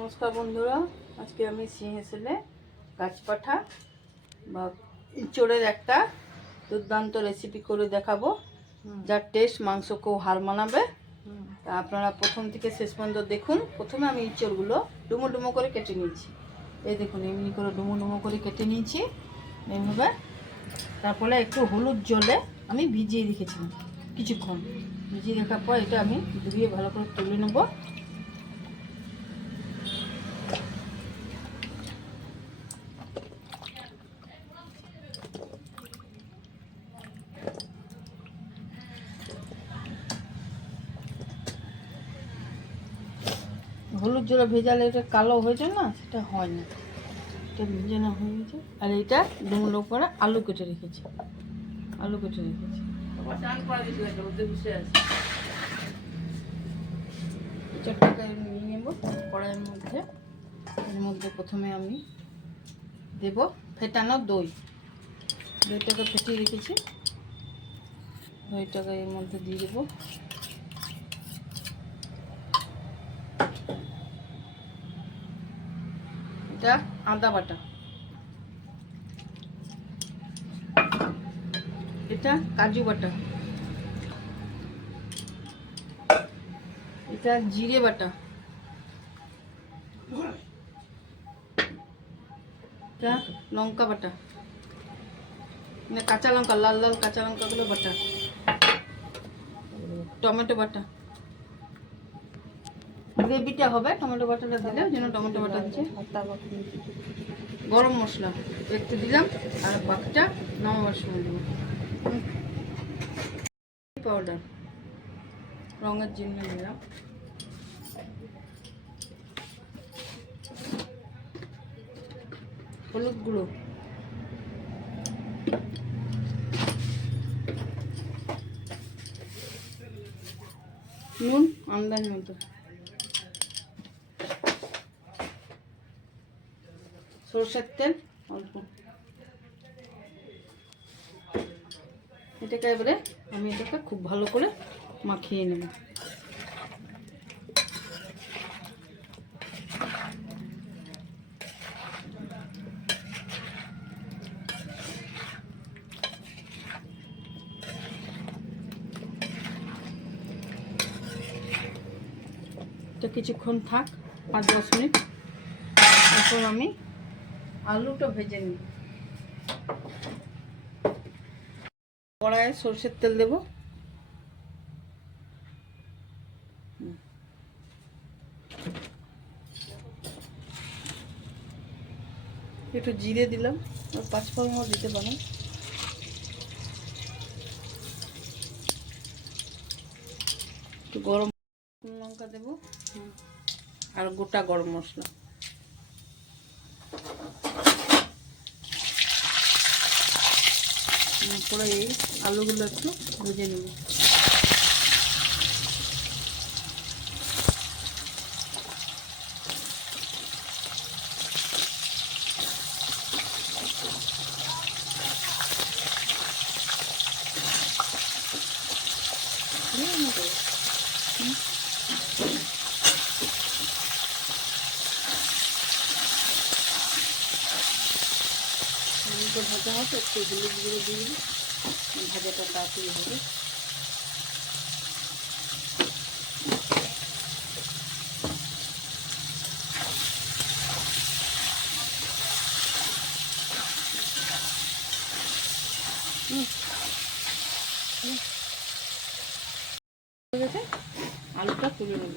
নমস্কার বন্ধুরা, আজকে আমি সিংহেসেলে গাছপাঠা বা ইঁচড়ের একটা দুর্দান্ত রেসিপি করে দেখাবো, যার টেস্ট মাংসকেও হার মানাবে। তা আপনারা প্রথম থেকে শেষ পর্যন্ত দেখুন। প্রথমে আমি ইঁচড়গুলো ডুমো ডুমো করে কেটে নিয়েছি। এই দেখুন, এমনি করে ডুমো ডুমো করে কেটে নিয়েছি এইভাবে। তারপরে একটু হলুদ জলে আমি ভিজিয়ে রেখেছিলাম কিছুক্ষণ। ভিজিয়ে রাখার পর এটা আমি ধুয়ে ভালো করে তুলে নেবো। হলুদ জলে ভেজালে এটা কালো হয়ে যায় না, সেটা হয় না, এটা ভেজে না হয়ে গেছে। আর এটা ডুমো করে আলু কেটে রেখেছি, চটটাকে নিয়ে নেব কড়াইয়ের মধ্যে। এর মধ্যে প্রথমে আমি দেব ফেটানো দইটাকে ফেটিয়ে রেখেছি। দইটাকে এর মধ্যে দিয়ে দেবো। এটা আদা বাটা, এটা কাজু বাটা, এটা জিরে বাটা, এটা লঙ্কা বাটা, মানে কাঁচা লঙ্কা, লাল লাল কাঁচা লঙ্কাগুলো বাটা, টমেটো বাটা। গ্রেভিটা হবে টমেটো বাটাটা দিলে, ওই জন্য টমেটো বাটা দিচ্ছে। গরম মশলা একটু দিলাম, আর বাকিটা নামাবার সময় দেবো। পাউডার, রঙের জন্য দিলাম। হলুদ গুঁড়ো, নুন আন্দাজ মতো, সরষের তেল অল্প। এটাকে এবারে আমি এটাকে খুব ভালো করে মাখিয়ে নেব। এটা কিছুক্ষণ থাক, 5-10 মিনিট। তারপর আমি আলুটা ভেজে নিই। কড়াইয়ে সরষের তেল দেব, একটু জিরে দিলাম, আর 5 ফোড়নও দিতে পারেন। একটু গরম লঙ্কা দেব, আর গোটা গরম মশলা। তারপরে এই আলুগুলো একটু ভেজে নেব। ভাজা হবে, একটু হলুদ গুঁড়ো দিয়ে দিই, ভাজাটা তাড়াতাড়ি হবে। আলুটা তুলে নেব।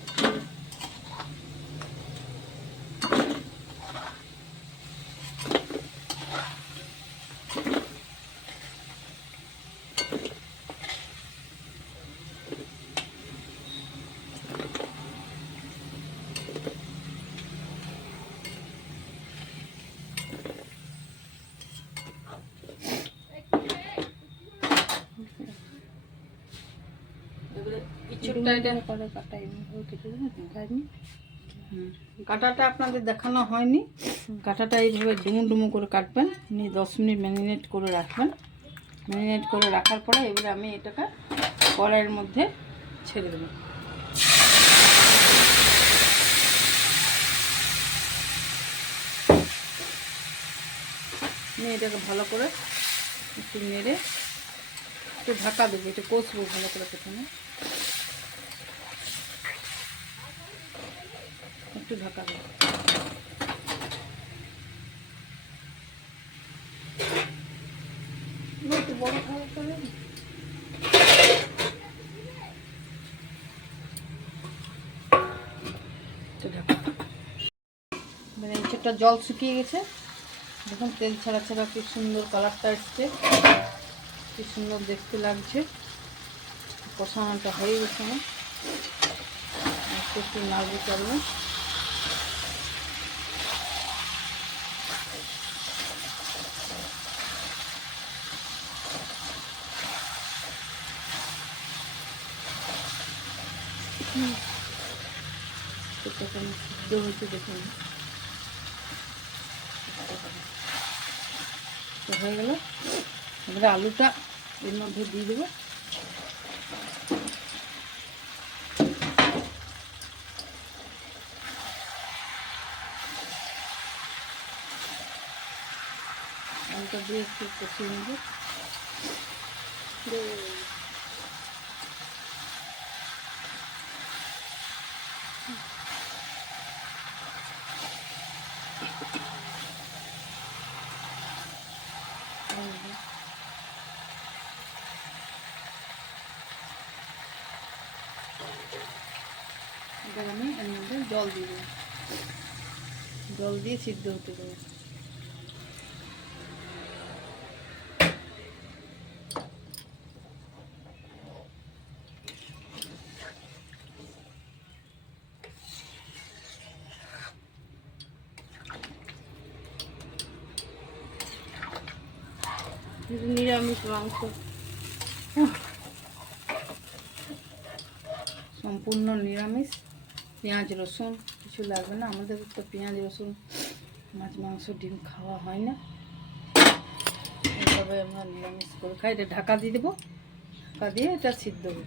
কাটাটা আপনাদের দেখানো হয়নি। কাটাটা এইভাবে ডুমো ডুমো করে কাটবেন, নিয়ে 10 মিনিট ম্যারিনেট করে রাখবেন। ম্যারিনেট করে রাখার পরে এবারে আমি এটাকে কড়াইয়ের মধ্যে ছেড়ে দেবো। এটাকে ভালো করে একটু নেড়ে একটু ঢাকা দেবো, একটু কষবো ভালো করে। প্রথমে একটু ঢাকা দেবো। একটু বড় খাবার করে মানে কিছুটা জল শুকিয়ে গেছে, দেখুন তেল ছাড়া ছাড়া কি সুন্দর কালারটা এসছে, কি সুন্দর দেখতে লাগছে। কষানোটা হয়ে গেছে আমার, একটু নাড়বো চালবো। সিদ্ধ হয়েছে দেখুন, তো হয়ে গেল। এবারে আলুটা এর মধ্যে দিয়ে দেবো। আলুটা দিয়ে একটু কষিয়ে নেব। এবার আমি এর মধ্যে জল দিয়ে দেবো, জল দিয়ে সিদ্ধ হতে দেবো। নিরামিষ মাংস, সম্পূর্ণ নিরামিষ, পেঁয়াজ রসুন কিছু লাগবে না। আমাদের তো পেঁয়াজ রসুন মাছ মাংস ডিম খাওয়া হয় না, এইভাবে আমরা নিরামিষ করে খাই। এটা ঢাকা দিয়ে দেবো, ঢাকা দিয়ে এটা সিদ্ধ হবে।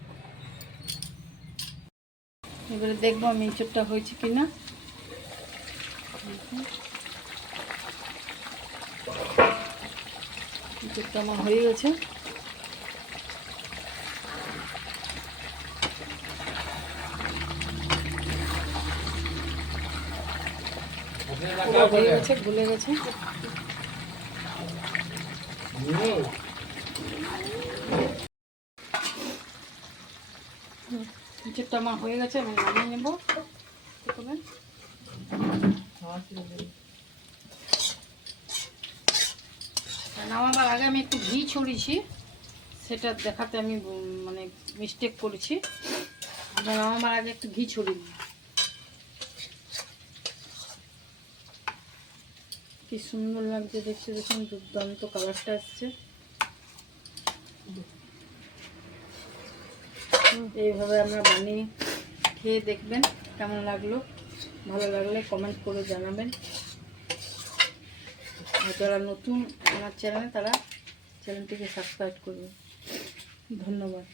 এবারে দেখবো আমি ইঁচড়টা হয়েছে কিনা। ইঁচড়টা আমার হয়ে গেছে। হয়ে গেছে, গলে গেছে। ইঁচড়টা আমার হয়ে গেছে, আমি নামিয়ে নেবো। নামাবার আগে আমি একটু ঘি ছড়িয়েছি, সেটা দেখাতে আমি মানে মিস্টেক করেছি। নামাবার আগে একটু ঘি ছড়িয়ে দিই। কি সুন্দর লাগছে দেখতে, দেখুন দুর্দান্ত কালারটা আসছে। এইভাবে আমরা বানিয়ে খেয়ে দেখবেন কেমন লাগলো। ভালো লাগলে কমেন্ট করে জানাবেন। আর যারা নতুন আমার চ্যানেলে, তারা চ্যানেলটিকে সাবস্ক্রাইব করবেন। ধন্যবাদ।